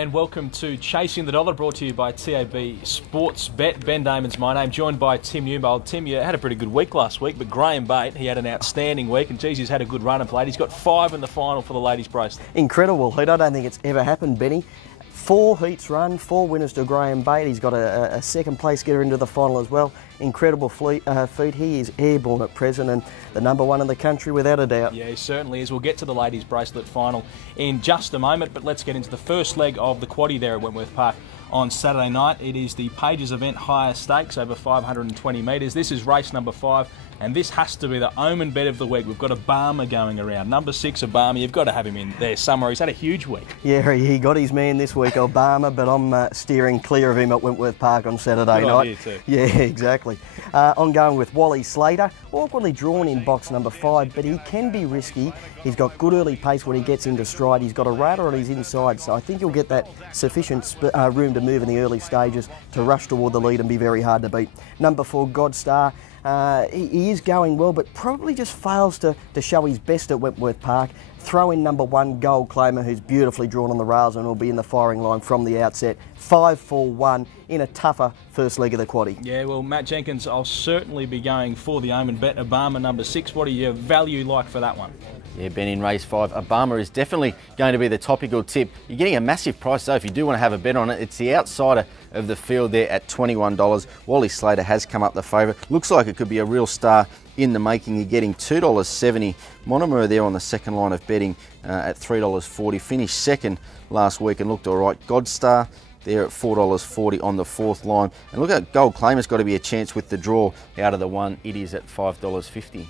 and welcome to Chasing the Dollar, brought to you by TAB Sportsbet. Ben Damon's my name, joined by Tim Newbold. Tim, you had a pretty good week last week, but Graham Bate, he had an outstanding week, and geez, he's had a good run and played. He's got 5 in the final for the ladies' bracelet. Incredible, Heat. I don't think it's ever happened, Benny. 4 heats run, 4 winners to Graham Bate. He's got a second place getter into the final as well. Incredible feat. He is airborne at present and the #1 in the country without a doubt. Yeah, he certainly is. We'll get to the ladies' bracelet final in just a moment, but let's get into the first leg of the quaddie there at Wentworth Park on Saturday night. It is the Pages event higher stakes over 520 metres. This is race number 5, and this has to be the omen bet of the week. We've got Obama going around. Number 6, Obama, you've got to have him in there somewhere. He's had a huge week. Yeah, he got his man this week, Obama, but I'm steering clear of him at Wentworth Park on Saturday night. Idea too. Yeah, exactly. I'm going with Wally Slater, awkwardly drawn in box number 5, but he can be risky. He's got good early pace when he gets into stride. He's got a radar on his inside, so I think he'll get that sufficient room to move in the early stages to rush toward the lead and be very hard to beat. Number 4, Godstar. He is going well, but probably just fails to show his best at Wentworth Park. Throw in number 1, Gold Claimer, who's beautifully drawn on the rails and will be in the firing line from the outset. 5-4-1 in a tougher first leg of the quaddie. Yeah, well, Matt Jenkins, I'll certainly be going for the omen bet. Obama number 6. What do you value like for that one? Yeah, Ben, in race 5, Obama is definitely going to be the topical tip. You're getting a massive price, though, if you do want to have a bet on it. It's the outsider of the field there at $21. Wally Slater has come up the favourite. Looks like it could be a real star in the making. You're getting $2.70. Monomer there on the second line of betting at $3.40. Finished second last week and looked all right. Godstar there at $4.40 on the fourth line. And look at Gold Claimer's got to be a chance with the draw out of the one. It is at $5.50.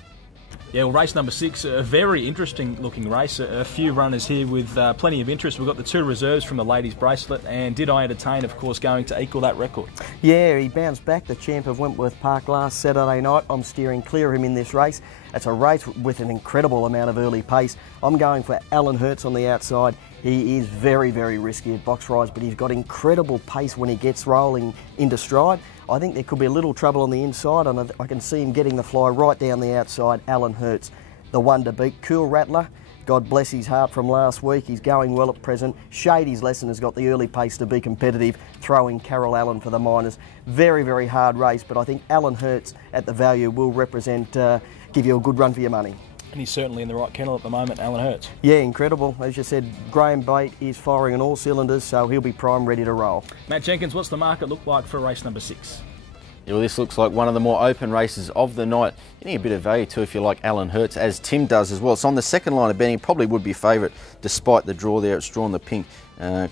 Yeah, well, race number 6, a very interesting looking race. A few runners here with plenty of interest. We've got the 2 reserves from the ladies' bracelet, and Did I Entertain, of course, going to equal that record. Yeah, he bounced back, the champ of Wentworth Park last Saturday night. I'm steering clear of him in this race. It's a race with an incredible amount of early pace. I'm going for Alan Hertz on the outside. He is very, very risky at box rides, but he's got incredible pace when he gets rolling into stride. I think there could be a little trouble on the inside, and I can see him getting the fly right down the outside. Alan Hertz, the one to beat. Cool Rattler, God bless his heart from last week. He's going well at present. Shady's Lesson has got the early pace to be competitive, throwing Carol Allen for the minors. Very, very hard race, but I think Alan Hertz at the value will represent, give you a good run for your money. And he's certainly in the right kennel at the moment, Alan Hertz. Yeah, incredible. As you said, Graham Bate is firing on all cylinders, so he'll be prime, ready to roll. Matt Jenkins, what's the market look like for race number 6? Yeah, well, this looks like one of the more open races of the night. Getting a bit of value too if you like Alan Hertz, as Tim does as well. It's on the second line of betting. Probably would be favourite despite the draw there. It's drawn the pink.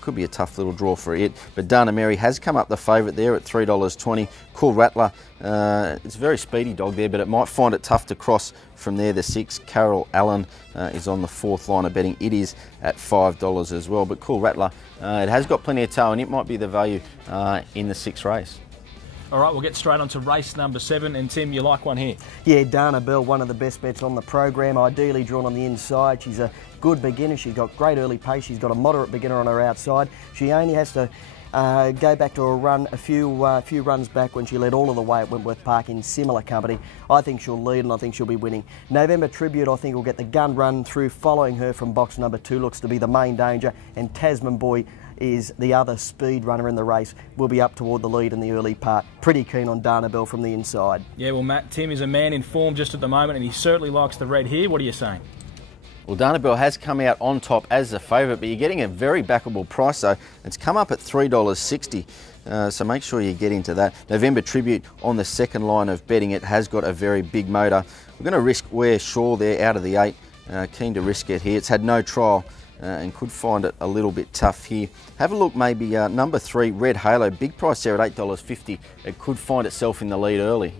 Could be a tough little draw for it. But Dana Mary has come up the favourite there at $3.20. Cool Rattler. It's a very speedy dog there, but it might find it tough to cross from there. The 6, Carol Allen, is on the fourth line of betting. It is at $5 as well. But Cool Rattler, it has got plenty of toe, and it might be the value in the 6th race. All right, we'll get straight on to race number 7. And Tim, you like one here? Yeah, Dana Bell, one of the best bets on the program, ideally drawn on the inside. She's a good beginner. She's got great early pace. She's got a moderate beginner on her outside. She only has to go back to a run a few runs back when she led all of the way at Wentworth Park in similar company. I think she'll lead and I think she'll be winning. November Tribute, I think, will get the gun run through. Following her from box number 2 looks to be the main danger, and Tasman Boy is the other speed runner in the race. Will be up toward the lead in the early part. Pretty keen on Dana Bell from the inside. Yeah, well, Matt, Tim is a man in form just at the moment, and he certainly likes the red here. What are you saying? Well, Dana Bell has come out on top as the favourite, but you're getting a very backable price, though. It's come up at $3.60, so make sure you get into that. November Tribute on the second line of betting. It has got a very big motor. We're going to risk Ware Shaw there out of the 8. Keen to risk it here. It's had no trial. And could find it a little bit tough here. Have a look maybe number 3, Red Halo, big price there at $8.50. It could find itself in the lead early.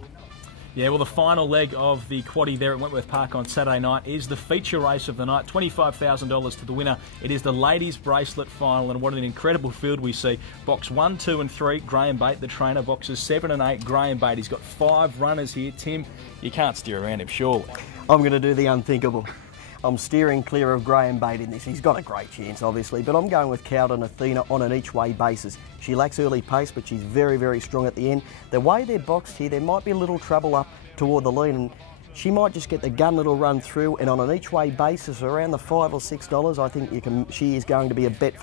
Yeah, well, the final leg of the quaddie there at Wentworth Park on Saturday night is the feature race of the night. $25,000 to the winner. It is the ladies' bracelet final, and what an incredible field we see. Box 1, 2 and 3, Graham Bate, the trainer. Boxes 7 and 8, Graham Bate. He's got 5 runners here. Tim, you can't steer around him, surely. I'm going to do the unthinkable. I'm steering clear of Graham Bate in this. He's got a great chance, obviously, but I'm going with Cowden Athena on an each-way basis. She lacks early pace, but she's very, very strong at the end. The way they're boxed here, there might be a little trouble up toward the lead, and She might just get the gun little run through, and on an each-way basis around the $5 or $6, I think she is going to be a bet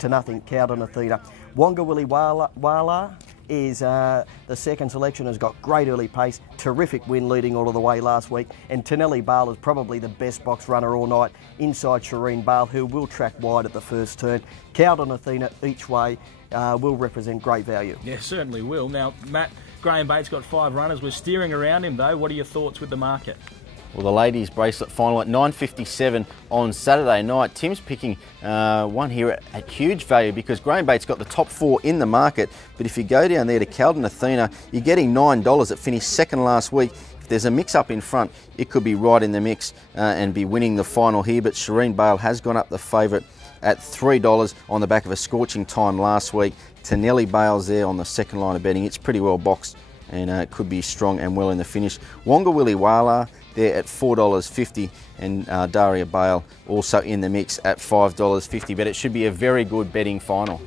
to nothing, Cowden Athena. Wonga Willy Wala is the second selection, has got great early pace, terrific win leading all of the way last week, and Tanelli Bale is probably the best box runner all night inside Shireen Bale, who will track wide at the first turn. Cowden Athena each way will represent great value. Yeah, certainly will. Now, Matt, Graham Bates got 5 runners. We're steering around him though. What are your thoughts with the market? Well, the ladies' bracelet final at $9.57 on Saturday night. Tim's picking one here at huge value because Graham Bates got the top 4 in the market. But if you go down there to Cowden Athena, you're getting $9. It finished second last week. If there's a mix-up in front, it could be right in the mix and be winning the final here. But Shireen Bale has gone up the favourite at $3 on the back of a scorching time last week. Tanelli Bale's there on the second line of betting. It's pretty well boxed and it could be strong and well in the finish. Wonga Willy Wala there at $4.50 and Daria Bale also in the mix at $5.50, but it should be a very good betting final.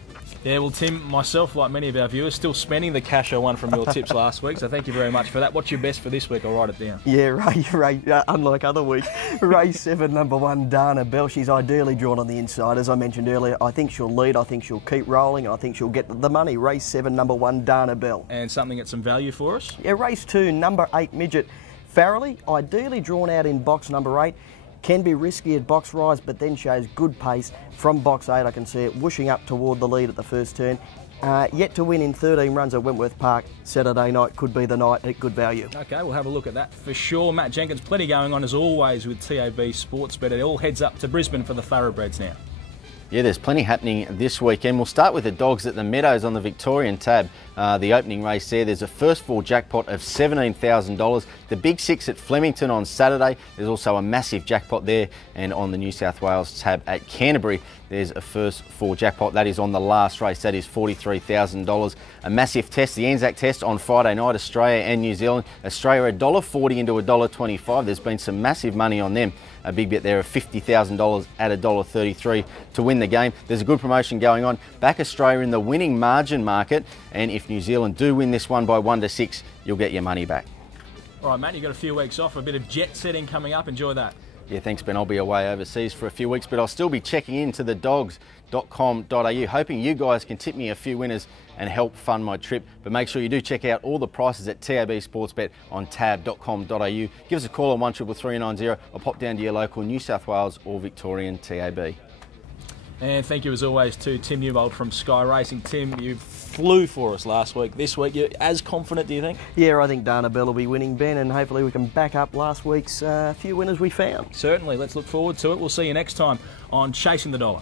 Yeah, well, Tim, myself, like many of our viewers, still spending the cash I won from your tips last week, so thank you very much for that. What's your best for this week? I'll write it down. Yeah, Ray, unlike other weeks, race 7, number 1, Dana Bell. She's ideally drawn on the inside. As I mentioned earlier, I think she'll lead, I think she'll keep rolling, and I think she'll get the money. Race 7, number 1, Dana Bell. And something at some value for us? Yeah, race 2, number 8, Midget Farrelly, ideally drawn out in box number 8. Can be risky at box rise, but then shows good pace from box 8. I can see it whooshing up toward the lead at the first turn. Yet to win in 13 runs at Wentworth Park Saturday night. Could be the night at good value. Okay, we'll have a look at that for sure. Matt Jenkins, plenty going on as always with TAB Sportsbet. It all heads up to Brisbane for the thoroughbreds now. Yeah, there's plenty happening this weekend. We'll start with the dogs at the Meadows on the Victorian tab. The opening race there, there's a first fall jackpot of $17,000. The Big Six at Flemington on Saturday. There's also a massive jackpot there. And on the New South Wales tab at Canterbury, there's a first fall jackpot. That is on the last race. That is $43,000. A massive test, the Anzac test on Friday night, Australia and New Zealand. Australia $1.40 into $1.25. There's been some massive money on them. A big bet there of $50,000 at $1.33 to win the game. There's a good promotion going on. Back Australia in the winning margin market, and if New Zealand do win this one by 1-6, you'll get your money back. All right, Matt, you've got a few weeks off, a bit of jet setting coming up. Enjoy that. Yeah, thanks, Ben. I'll be away overseas for a few weeks, but I'll still be checking into TheDogs.com.au, hoping you guys can tip me a few winners and help fund my trip. But make sure you do check out all the prices at TAB Sportsbet on tab.com.au. Give us a call on 133390 or pop down to your local New South Wales or Victorian TAB. And thank you as always to Tim Newbold from Sky Racing. Tim, you flew for us last week. This week, you're as confident, do you think? Yeah, I think Dana Bell will be winning, Ben, and hopefully we can back up last week's few winners we found. Certainly. Let's look forward to it. We'll see you next time on Chasing the Dollar.